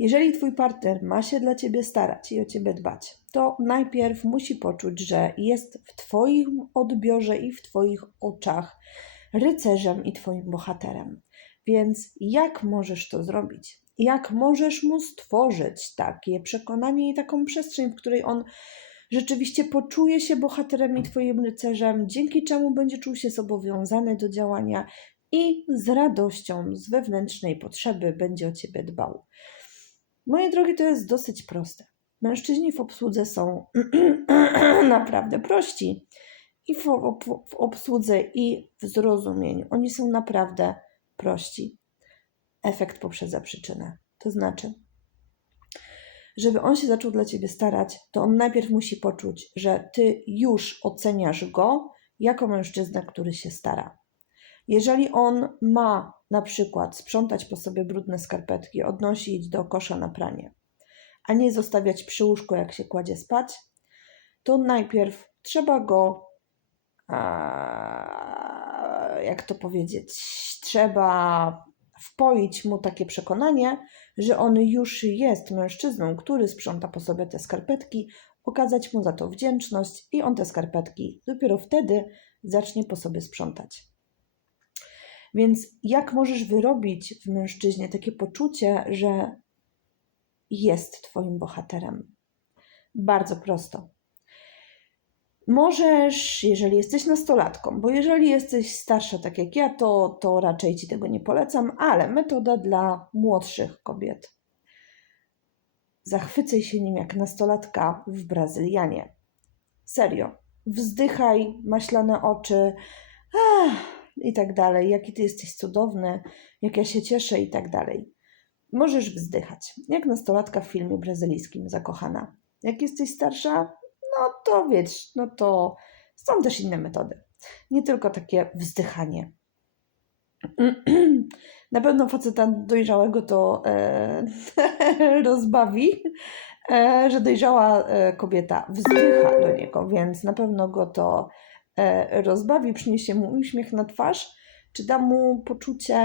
Jeżeli twój partner ma się dla ciebie starać i o ciebie dbać, to najpierw musi poczuć, że jest w twoim odbiorze i w twoich oczach rycerzem i twoim bohaterem. Więc jak możesz to zrobić? Jak możesz mu stworzyć takie przekonanie i taką przestrzeń, w której on rzeczywiście poczuje się bohaterem i twoim rycerzem, dzięki czemu będzie czuł się zobowiązany do działania i z radością, z wewnętrznej potrzeby będzie o ciebie dbał. Moje drogie, to jest dosyć proste. Mężczyźni w obsłudze są naprawdę prości. I w, w obsłudze, i w zrozumieniu. Oni są naprawdę prości. Efekt poprzedza przyczynę. To znaczy, żeby on się zaczął dla ciebie starać, to on najpierw musi poczuć, że ty już oceniasz go jako mężczyznę, który się stara. Jeżeli on ma na przykład sprzątać po sobie brudne skarpetki, odnosić do kosza na pranie, a nie zostawiać przy łóżku, jak się kładzie spać, to najpierw trzeba go, a, jak to powiedzieć, trzeba wpoić mu takie przekonanie, że on już jest mężczyzną, który sprząta po sobie te skarpetki, okazać mu za to wdzięczność i on te skarpetki dopiero wtedy zacznie po sobie sprzątać. Więc jak możesz wyrobić w mężczyźnie takie poczucie, że jest Twoim bohaterem? Bardzo prosto. Możesz, jeżeli jesteś nastolatką, bo jeżeli jesteś starsza, tak jak ja, to, to raczej ci tego nie polecam, ale metoda dla młodszych kobiet. Zachwycaj się nim jak nastolatka w Brazylianie. Serio. Wzdychaj, maślane oczy. Ach, i tak dalej, jaki ty jesteś cudowny, jak ja się cieszę i tak dalej. Możesz wzdychać, jak nastolatka w filmie brazylijskim Zakochana. Jak jesteś starsza, no to wiesz, no to są też inne metody. Nie tylko takie wzdychanie. Na pewno faceta dojrzałego to e, rozbawi, e, że dojrzała e, kobieta wzdycha do niego, więc na pewno go to rozbawi, przyniesie mu uśmiech na twarz, czy da mu poczucie,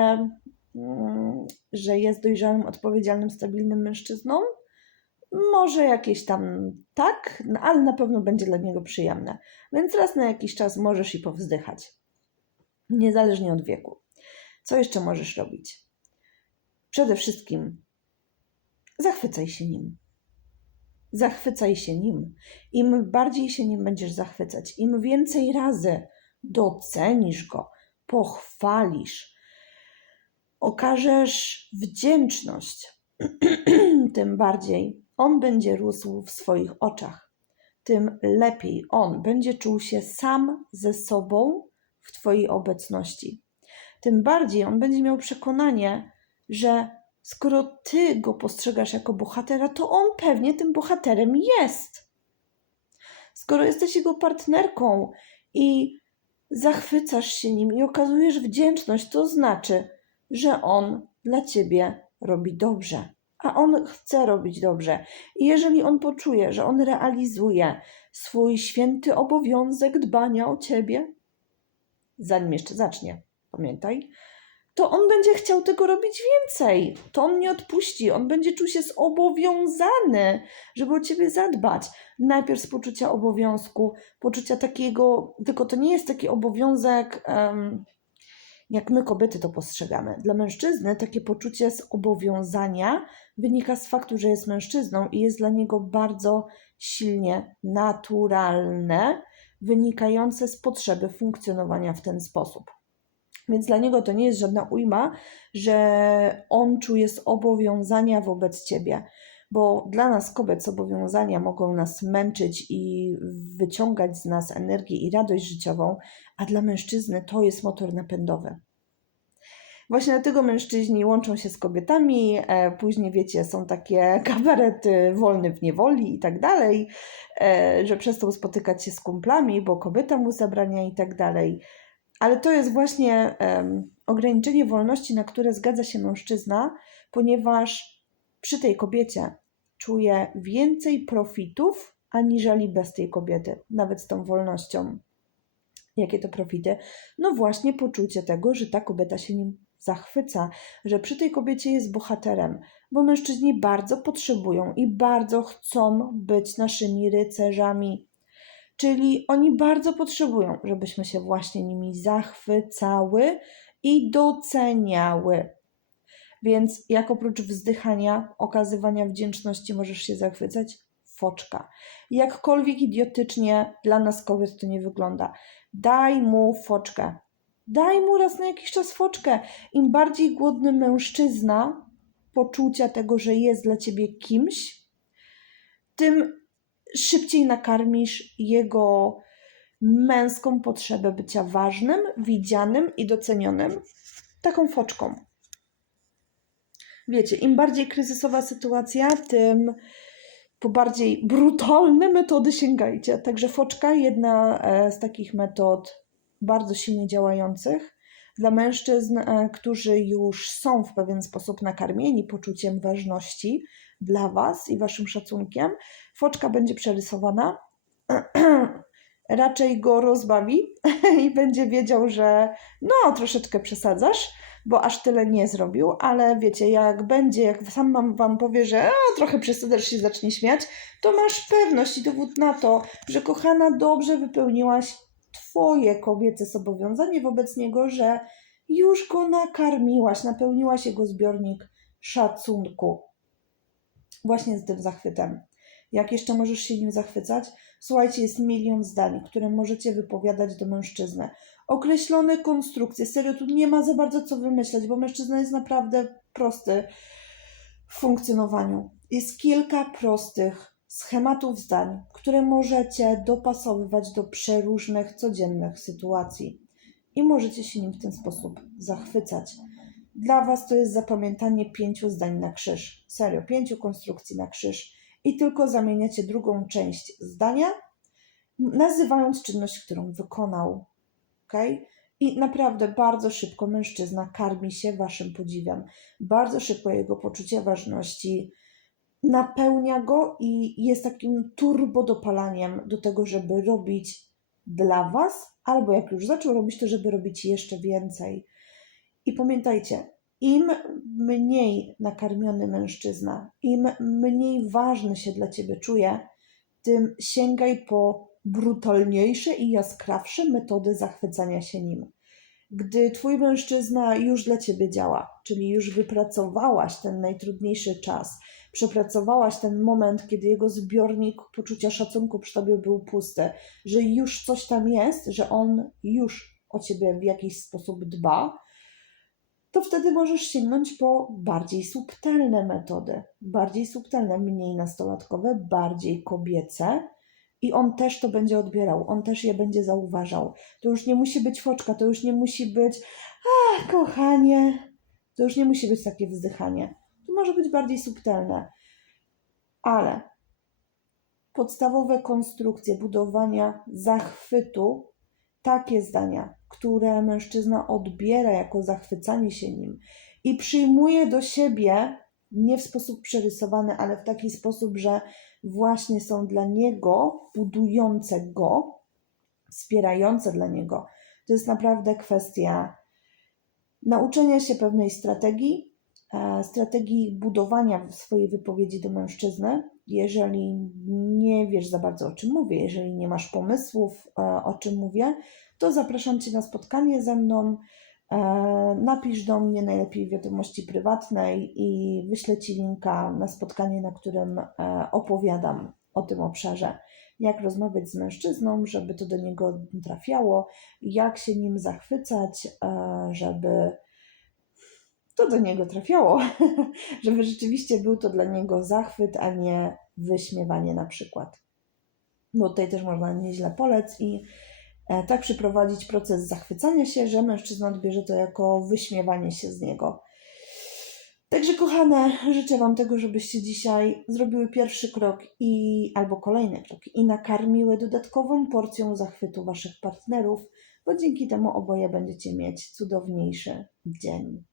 mm, że jest dojrzałym, odpowiedzialnym, stabilnym mężczyzną. Może jakieś tam tak, no, ale na pewno będzie dla niego przyjemne. Więc raz na jakiś czas możesz i powzdychać. Niezależnie od wieku. Co jeszcze możesz robić? Przede wszystkim zachwycaj się nim. Zachwycaj się nim. Im bardziej się nim będziesz zachwycać, im więcej razy docenisz go, pochwalisz, okażesz wdzięczność, tym bardziej on będzie rósł w swoich oczach. Tym lepiej on będzie czuł się sam ze sobą w Twojej obecności. Tym bardziej on będzie miał przekonanie, że skoro Ty go postrzegasz jako bohatera, to on pewnie tym bohaterem jest. Skoro jesteś jego partnerką i zachwycasz się nim i okazujesz wdzięczność, to znaczy, że on dla Ciebie robi dobrze a on chce robić dobrze. I jeżeli on poczuje, że on realizuje swój święty obowiązek dbania o ciebie, zanim jeszcze zacznie, pamiętaj, to on będzie chciał tego robić więcej. To on nie odpuści, on będzie czuł się zobowiązany, żeby o ciebie zadbać. Najpierw z poczucia obowiązku, poczucia takiego, tylko to nie jest taki obowiązek. Um, jak my kobiety to postrzegamy. Dla mężczyzny takie poczucie zobowiązania wynika z faktu, że jest mężczyzną i jest dla niego bardzo silnie naturalne, wynikające z potrzeby funkcjonowania w ten sposób. Więc dla niego to nie jest żadna ujma, że on czuje zobowiązania wobec ciebie, bo dla nas kobiet zobowiązania mogą nas męczyć i wyciągać z nas energię i radość życiową, a dla mężczyzny to jest motor napędowy. Właśnie dlatego mężczyźni łączą się z kobietami, e, później wiecie, są takie kabarety wolny w niewoli i tak dalej, e, że przestał spotykać się z kumplami, bo kobieta mu zabrania i tak dalej. Ale to jest właśnie um, ograniczenie wolności, na które zgadza się mężczyzna, ponieważ przy tej kobiecie czuje więcej profitów aniżeli bez tej kobiety, nawet z tą wolnością. Jakie to profity? No właśnie poczucie tego, że ta kobieta się nim zachwyca, że przy tej kobiecie jest bohaterem, bo mężczyźni bardzo potrzebują i bardzo chcą być naszymi rycerzami. Czyli oni bardzo potrzebują, żebyśmy się właśnie nimi zachwycały i doceniały. Więc jak oprócz wzdychania, okazywania wdzięczności możesz się zachwycać? Foczka. Jakkolwiek idiotycznie dla nas kobiet to nie wygląda. Daj mu foczkę. Daj mu raz na jakiś czas foczkę. Im bardziej głodny mężczyzna poczucia tego, że jest dla ciebie kimś, tym szybciej nakarmisz jego męską potrzebę bycia ważnym, widzianym i docenionym taką foczką. Wiecie, im bardziej kryzysowa sytuacja, tym po bardziej brutalne metody sięgajcie. Także foczka, jedna e, z takich metod bardzo silnie działających dla mężczyzn, e, którzy już są w pewien sposób nakarmieni poczuciem ważności dla Was i Waszym szacunkiem. Foczka będzie przerysowana. Raczej go rozbawi i będzie wiedział, że no, troszeczkę przesadzasz bo aż tyle nie zrobił, ale wiecie, jak będzie, jak sam wam powie, że a, trochę przesadzasz się zacznie śmiać, to masz pewność i dowód na to, że kochana, dobrze wypełniłaś twoje kobiece zobowiązanie wobec niego, że już go nakarmiłaś, napełniłaś jego zbiornik szacunku. Właśnie z tym zachwytem. Jak jeszcze możesz się nim zachwycać? Słuchajcie, jest milion zdań, które możecie wypowiadać do mężczyzny. Określone konstrukcje. Serio, tu nie ma za bardzo co wymyślać, bo mężczyzna jest naprawdę prosty w funkcjonowaniu. Jest kilka prostych schematów zdań, które możecie dopasowywać do przeróżnych codziennych sytuacji i możecie się nim w ten sposób zachwycać. Dla Was to jest zapamiętanie pięciu zdań na krzyż. Serio, pięciu konstrukcji na krzyż i tylko zamieniacie drugą część zdania, nazywając czynność, którą wykonał. Ok? I naprawdę bardzo szybko mężczyzna karmi się waszym podziwem. Bardzo szybko jego poczucie ważności napełnia go i jest takim turbodopalaniem do tego, żeby robić dla was, albo jak już zaczął robić, to żeby robić jeszcze więcej. I pamiętajcie, im mniej nakarmiony mężczyzna, im mniej ważny się dla ciebie czuje, tym sięgaj po brutalniejsze i jaskrawsze metody zachwycania się nim. Gdy twój mężczyzna już dla ciebie działa, czyli już wypracowałaś ten najtrudniejszy czas, przepracowałaś ten moment, kiedy jego zbiornik poczucia szacunku przy tobie był pusty, że już coś tam jest, że on już o ciebie w jakiś sposób dba, to wtedy możesz sięgnąć po bardziej subtelne metody, bardziej subtelne, mniej nastolatkowe, bardziej kobiece. I on też to będzie odbierał, on też je będzie zauważał. To już nie musi być foczka, to już nie musi być, a kochanie, to już nie musi być takie wzdychanie. To może być bardziej subtelne. Ale podstawowe konstrukcje budowania zachwytu, takie zdania, które mężczyzna odbiera jako zachwycanie się nim i przyjmuje do siebie nie w sposób przerysowany, ale w taki sposób, że właśnie są dla niego budujące go, wspierające dla niego. To jest naprawdę kwestia nauczenia się pewnej strategii, e, strategii budowania swojej wypowiedzi do mężczyzny. Jeżeli nie wiesz za bardzo o czym mówię, jeżeli nie masz pomysłów e, o czym mówię, to zapraszam Cię na spotkanie ze mną. E, napisz do mnie najlepiej wiadomości prywatnej i wyślę Ci linka na spotkanie, na którym e, opowiadam o tym obszarze. Jak rozmawiać z mężczyzną, żeby to do niego trafiało, jak się nim zachwycać, e, żeby to do niego trafiało, żeby rzeczywiście był to dla niego zachwyt, a nie wyśmiewanie na przykład. Bo tutaj też można nieźle polec i tak przeprowadzić proces zachwycania się, że mężczyzna odbierze to jako wyśmiewanie się z niego. Także kochane, życzę Wam tego, żebyście dzisiaj zrobiły pierwszy krok i albo kolejny krok i nakarmiły dodatkową porcją zachwytu Waszych partnerów, bo dzięki temu oboje będziecie mieć cudowniejszy dzień.